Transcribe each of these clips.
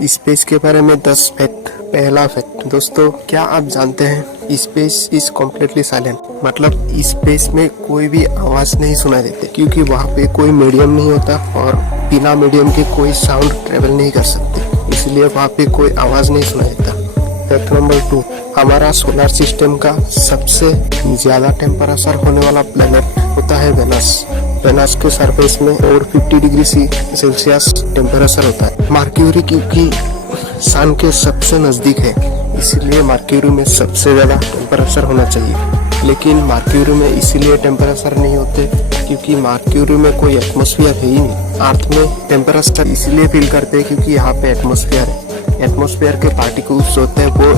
Space के बारे में 10 फैक्ट। पहला फैक्ट दोस्तों, क्या आप जानते हैं स्पेस इज कम्प्लीटली साइलेंट। मतलब स्पेस में कोई भी आवाज नहीं सुनाई देती, क्योंकि वहाँ पे कोई मीडियम नहीं होता और बिना मीडियम के कोई साउंड ट्रेवल नहीं कर सकती, इसलिए वहाँ पे कोई आवाज नहीं सुनाई देता। फैक्ट नंबर 2, हमारा सोलर सिस्टम का सबसे ज्यादा टेम्परेचर होने वाला प्लेनेट होता है वेनस। वेनस के सरफेस में और 50 डिग्री सेल्सियस टेम्परेचर होता है। मर्क्यूरी क्योंकि सन के सबसे नजदीक है, इसीलिए मर्क्यूरी में सबसे ज्यादा टेम्परेचर होना चाहिए। लेकिन मर्क्यूरी में इसीलिए टेम्परेचर नहीं होते क्योंकि मर्क्यूरी में कोई एटमॉस्फेयर है ही नहीं। अर्थ में टेम्परेचर इसलिए फील करते हैं क्योंकि यहाँ पे एटमॉस्फेयर है। एटमॉस्फेयर के पार्टिकल्स होते हैं वो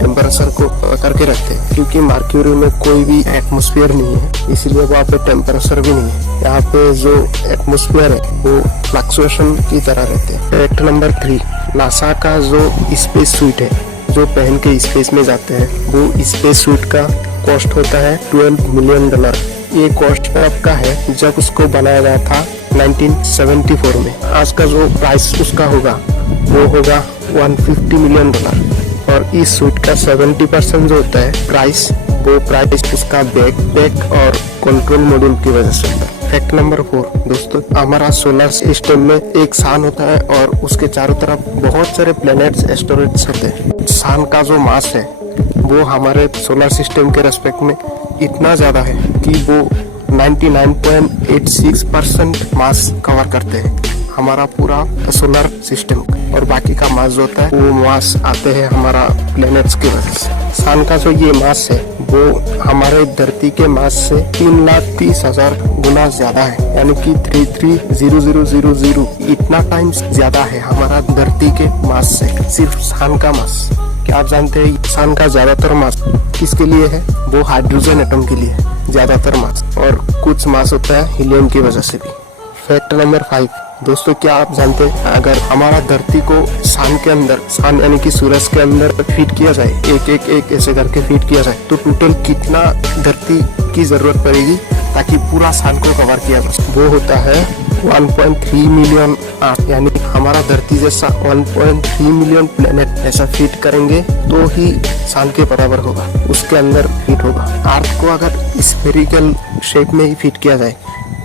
टेम्परेचर को करके रखते हैं। क्योंकि मर्क्यूरी में कोई भी एटमॉस्फेयर नहीं है, इसलिए वहाँ पे टेम्परेचर भी नहीं है। यहाँ पे जो एटमॉस्फेयर है वो फ्लक्चुएशन की तरह रहते हैं। फैक्ट नंबर 3, नासा का जो स्पेस सूट है, जो पहन के स्पेस में जाते हैं, वो स्पेस सूट का कॉस्ट होता है $12 मिलियन। ये कॉस्ट कब का है? जब उसको बनाया गया था 1974 में। आज का जो प्राइस उसका होगा वो होगा $150 मिलियन। और इस सूट का 70% जो होता है प्राइस, वो प्राइस उसका बैक और कंट्रोल मॉड्यूल की वजह से होता है। फैक्ट नंबर 4 दोस्तों, हमारा सोलर सिस्टम में एक सन होता है और उसके चारों तरफ बहुत सारे प्लैनेट्स एस्टेरॉइड्स होते हैं। सन का जो मास है वो हमारे सोलर सिस्टम के रेस्पेक्ट में इतना ज्यादा है कि वो 99.86% मास कवर करते हैं हमारा पूरा सोलर सिस्टम। और बाकी का मास जो होता है वो मास आते हैं हमारा प्लैनेट्स की वजह से। सन का जो ये मास है वो हमारे धरती के मास से 3,30,000 गुना ज्यादा है, यानी कि 330000 इतना टाइम्स ज्यादा है हमारा धरती के मास से। सिर्फ सन का मास। क्या आप जानते हैं सन का ज्यादातर मास किसके लिए है? वो हाइड्रोजन एटम के लिए ज्यादातर मास, और कुछ मास होता है हीलियम की वजह से भी। फैक्ट नंबर 5 दोस्तों, क्या आप जानते हैं अगर हमारा धरती को सन के अंदर, सन यानी कि सूरज के अंदर फिट किया जाए, एक ऐसे करके फिट किया जाए, तो टोटल कितना धरती की जरूरत पड़ेगी ताकि पूरा सन को कवर किया जाए? वो होता है 1.3 मिलियन अर्थ। यानी हमारा धरती जैसा 1.3 मिलियन प्लेनेट ऐसा फिट करेंगे तो ही सन के बराबर होगा, उसके अंदर फिट होगा। अर्थ को अगर स्फेरिकल शेप में ही फिट किया जाए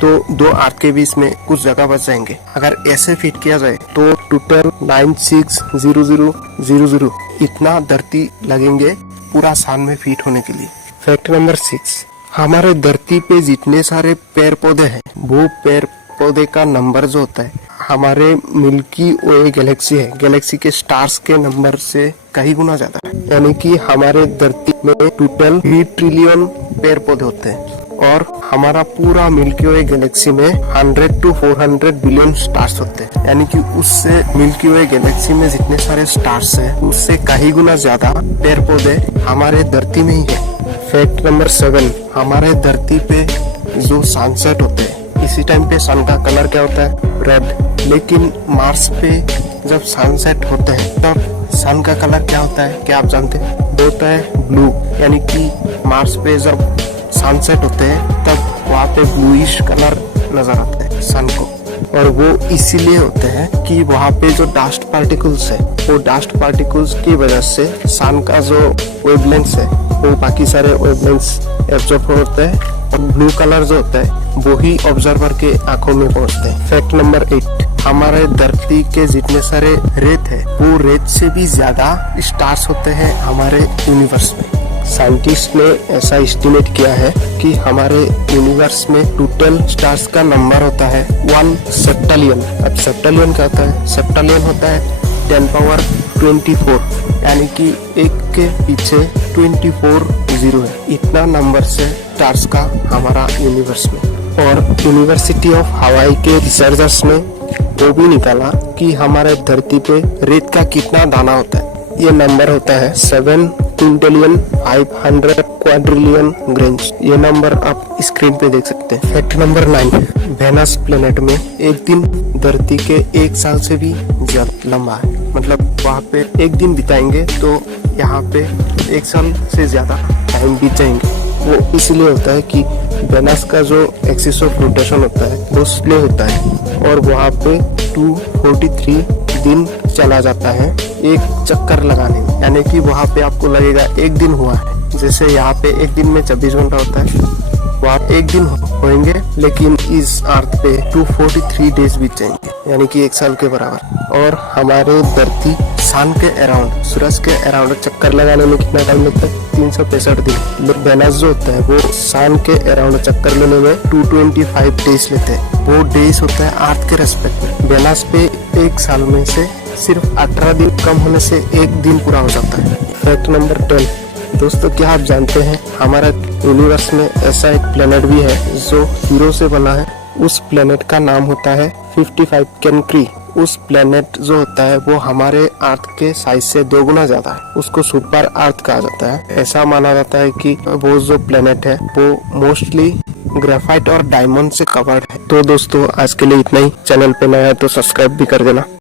तो 2 अर्थ के बीच में कुछ जगह बच जाएंगे। अगर ऐसे फिट किया जाए तो टोटल 960000 इतना धरती लगेंगे पूरा सन में फिट होने के लिए। फैक्ट नंबर 6, हमारे धरती पे जितने सारे पेड़ पौधे हैं, वो पेड़ पौधे का नंबर जो होता है हमारे मिल्की वे गैलेक्सी है, गैलेक्सी के स्टार्स के नंबर से कई गुना ज्यादा है। यानी कि हमारे धरती में टोटल 3 ट्रिलियन पेड़ पौधे होते हैं और हमारा पूरा मिल्की वे गैलेक्सी में 100 to 400 बिलियन स्टार्स होते हैं। यानी कि उससे मिल्की वे गैलेक्सी में जितने सारे स्टार्स हैं उससे कई गुना ज्यादा पेड़ पौधे हमारे धरती में ही है। फैक्ट नंबर 7, हमारे धरती पे जो सनसेट होते हैं, इसी टाइम पे सन का कलर क्या होता है? रेड। लेकिन मार्स पे जब सनसेट होते हैं तब सन का कलर क्या होता है? क्या आप जानते हैं? वो होता है ब्लू। यानी कि मार्स पे जब सनसेट होते हैं तब वहाँ पे ब्लूइश कलर नजर आता है सन को, और वो इसीलिए होते हैं कि वहाँ पे जो डस्ट पार्टिकल्स है, वो डस्ट पार्टिकल्स की वजह से सन का जो वेवलेंथ है वो बाकी सारे वेवलेंथ्स एब्जॉर्ब होते हैं, और ब्लू कलर जो होता है वो ही ऑब्जर्वर के आंखों में पहुँचते हैं। फैक्ट नंबर 8, हमारे धरती के जितने सारे रेत है वो रेत से भी ज्यादा स्टार्स होते हैं हमारे यूनिवर्स में। साइंटिस्ट ने ऐसा एस्टिमेट किया है कि हमारे यूनिवर्स में टोटल स्टार्स का नंबर होता है 1 सेप्टेलियन। अब सेप्टेलियन क्या होता है? सेप्टेलियन होता है 10 पावर 24, यानी कि एक के पीछे 24 जीरो है। इतना नंबर से स्टार्स का हमारा यूनिवर्स में। और यूनिवर्सिटी ऑफ हवाई के रिसर्चर्स ने वो भी निकाला कि हमारे धरती पे रेत का कितना दाना होता है। ये नंबर होता है 7 क्विंटिलियन 500 क्वाड्रिलियन ग्रेन्स। ये नंबर आप स्क्रीन पे देख सकते हैं। फैक्ट नंबर 9, वेनस प्लेनेट में एक दिन धरती के 1 साल से भी ज्यादा लंबा है। मतलब वहाँ पे एक दिन बिताएंगे तो यहाँ पे 1 साल से ज्यादा टाइम बीत जाएंगे। वो इसलिए होता है कि वेनस का जो एक्सिस ऑफ रोटेशन होता है वो स्लो होता है और वहाँ पे 243 दिन चला जाता है एक चक्कर लगाने में, यानी कि वहाँ पे आपको लगेगा एक दिन हुआ है। जैसे यहाँ पे एक दिन में 24 घंटा होता है, वहाँ एक दिन होंगे, लेकिन इस अर्थ पे 243 डेज बीत जाएंगे, यानी कि 1 साल के बराबर। और हमारे धरती सन के अराउंड, सूरज के अराउंड चक्कर लगाने में कितना टाइम लगता है? 365 दिन। वेनस जो होता है वो सन के अराउंड चक्कर लेने में 225 डेज लेते हैं। वो डेज होता है अर्थ के रेस्पेक्ट में। वेनस पे 1 साल में से सिर्फ 18 दिन कम होने से 1 दिन पूरा हो जाता है। Fact number 10। दोस्तों, क्या आप जानते हैं हमारा यूनिवर्स में ऐसा एक प्लेनेट भी है जो हीरो से बना है। उस प्लेनेट का नाम होता है 55 कैनक्री। उस प्लेनेट जो होता है वो हमारे अर्थ के साइज से 2 गुना ज्यादा है। उसको सुपर अर्थ कहा जाता है। ऐसा माना जाता है कि वो जो प्लेनेट है वो मोस्टली ग्रेफाइट और डायमंड से कवर्ड है। तो दोस्तों, आज के लिए इतना ही। चैनल पे नया है तो सब्सक्राइब भी कर देना।